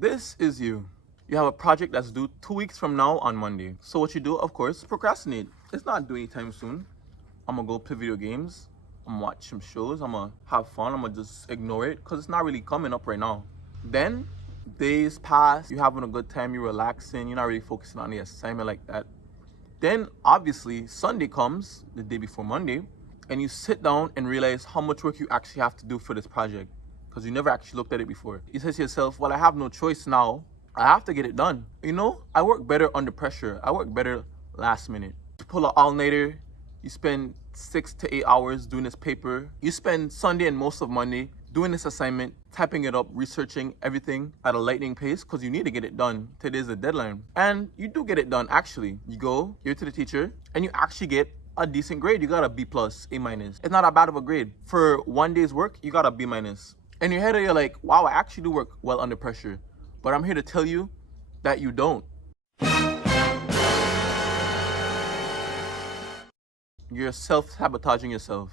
This is you. You have a project that's due 2 weeks from now on Monday. So what you do, of course, is procrastinate. It's not due anytime soon. I'm gonna go play video games. I'm gonna watch some shows. I'm gonna have fun. I'm gonna just ignore it because it's not really coming up right now. Then days pass. You're having a good time. You're relaxing. You're not really focusing on the assignment like that. Then obviously Sunday comes, the day before Monday, and you sit down and realize how much work you actually have to do for this project because you never actually looked at it before. You say to yourself, well, I have no choice now. I have to get it done. You know, I work better under pressure. I work better last minute. You pull an all-nighter. You spend 6 to 8 hours doing this paper. You spend Sunday and most of Monday doing this assignment, typing it up, researching everything at a lightning pace because you need to get it done. Today's the deadline. And you do get it done, actually. You go here to the teacher and you actually get a decent grade. You got a B+, A-. It's not that bad of a grade. For one day's work, you got a B-. In your head, you're like, wow, I actually do work well under pressure. But I'm here to tell you that you don't. You're self-sabotaging yourself.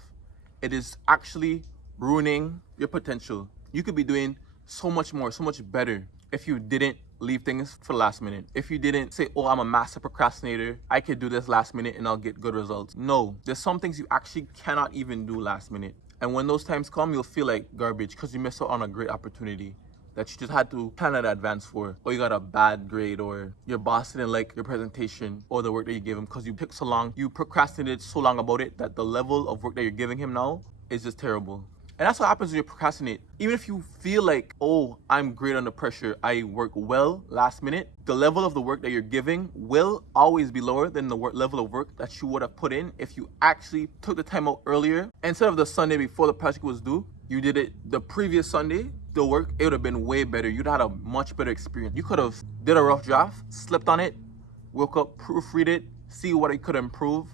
It is actually ruining your potential. You could be doing so much more, so much better if you didn't leave things for the last minute. If you didn't say, oh, I'm a master procrastinator, I could do this last minute and I'll get good results. No, there's some things you actually cannot even do last minute. And when those times come, you'll feel like garbage because you missed out on a great opportunity that you just had to plan in advance for, or you got a bad grade, or your boss didn't like your presentation or the work that you gave him because you took so long, you procrastinated so long about it that the level of work that you're giving him now is just terrible. And that's what happens when you procrastinate. Even if you feel like, oh, I'm great under pressure, I work well last minute, the level of the work that you're giving will always be lower than the level of work that you would have put in if you actually took the time out earlier. Instead of the Sunday before the project was due, you did it the previous Sunday, the work, it would have been way better. You'd had a much better experience. You could have did a rough draft, slept on it, woke up, proofread it, see what it could improve.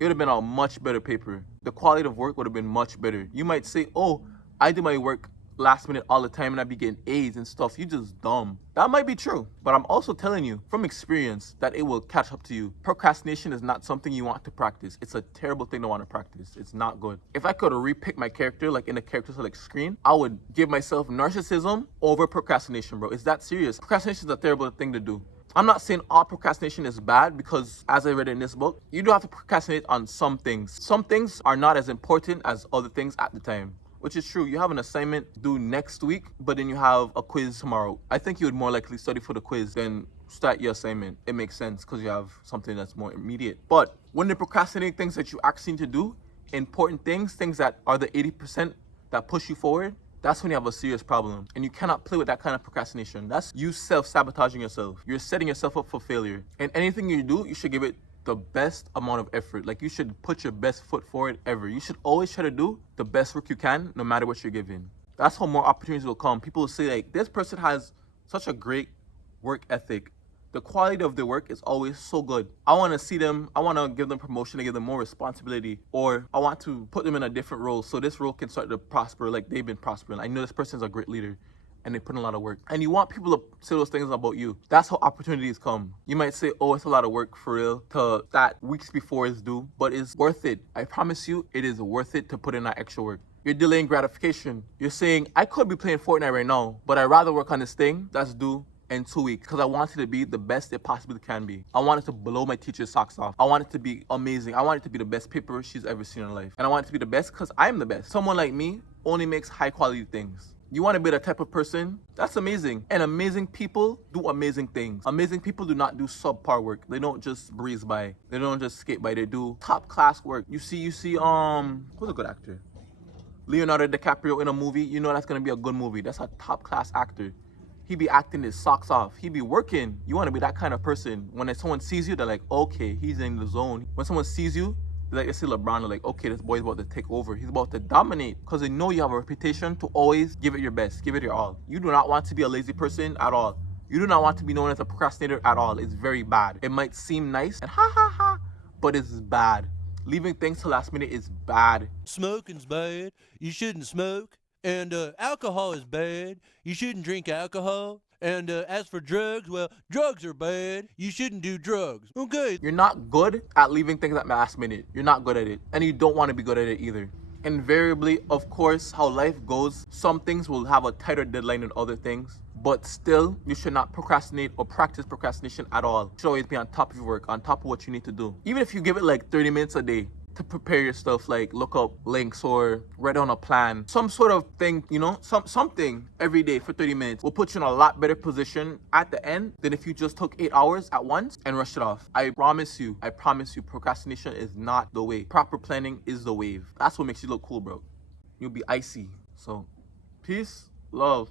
It would have been a much better paper. The quality of work would have been much better. You might say, oh, I do my work last minute all the time and I be getting A's and stuff. You just dumb. That might be true, but I'm also telling you from experience that it will catch up to you. Procrastination is not something you want to practice. It's a terrible thing to want to practice. It's not good. If I could repick my character, like in the character select screen, I would give myself narcissism over procrastination, bro. It's that serious. Procrastination is a terrible thing to do. I'm not saying all procrastination is bad because, as I read in this book, you do have to procrastinate on some things. Some things are not as important as other things at the time, which is true. You have an assignment due next week, but then you have a quiz tomorrow. I think you would more likely study for the quiz than start your assignment. It makes sense because you have something that's more immediate. But when you're procrastinating things that you actually need to do, important things, things that are the 80% that push you forward, that's when you have a serious problem. And you cannot play with that kind of procrastination. That's you self-sabotaging yourself. You're setting yourself up for failure. And anything you do, you should give it the best amount of effort. Like, you should put your best foot forward ever. You should always try to do the best work you can, no matter what you're given. That's how more opportunities will come. People will say, like, this person has such a great work ethic. The quality of their work is always so good. I want to see them, I want to give them promotion, to give them more responsibility, or I want to put them in a different role so this role can start to prosper like they've been prospering. I know this person's a great leader and they put in a lot of work. And you want people to say those things about you. That's how opportunities come. You might say, oh, it's a lot of work for real to that weeks before it's due, but it's worth it. I promise you, it is worth it to put in that extra work. You're delaying gratification. You're saying, I could be playing Fortnite right now, but I'd rather work on this thing that's due in 2 weeks because I want it to be the best it possibly can be. I want it to blow my teacher's socks off. I want it to be amazing. I want it to be the best paper she's ever seen in her life. And I want it to be the best because I'm the best. Someone like me only makes high quality things. You want to be the type of person? That's amazing. And amazing people do amazing things. Amazing people do not do subpar work. They don't just breeze by. They don't just skate by. They do top class work. You see, who's a good actor? Leonardo DiCaprio in a movie. You know that's going to be a good movie. That's a top class actor. He be acting his socks off. He be working. You want to be that kind of person. When someone sees you, they're like, okay, he's in the zone. When someone sees you, they're like, they see LeBron, they're like, okay, this boy's about to take over. He's about to dominate because they know you have a reputation to always give it your best, give it your all. You do not want to be a lazy person at all. You do not want to be known as a procrastinator at all. It's very bad. It might seem nice and ha ha ha, but it's bad. Leaving things to last minute is bad. Smoking's bad. You shouldn't smoke. And alcohol is bad. You shouldn't drink alcohol. And as for drugs, well, drugs are bad. You shouldn't do drugs. Okay. You're not good at leaving things at last minute. You're not good at it. And you don't want to be good at it either. Invariably, of course, how life goes, some things will have a tighter deadline than other things. But still, you should not procrastinate or practice procrastination at all. You should always be on top of your work, on top of what you need to do. Even if you give it like 30 minutes a day to prepare your stuff, like look up links or write down a plan, some sort of thing, you know, something every day for 30 minutes will put you in a lot better position at the end than if you just took 8 hours at once and rushed it off. I promise you, procrastination is not the way. Proper planning is the wave. That's what makes you look cool, bro. You'll be icy. So, peace, love.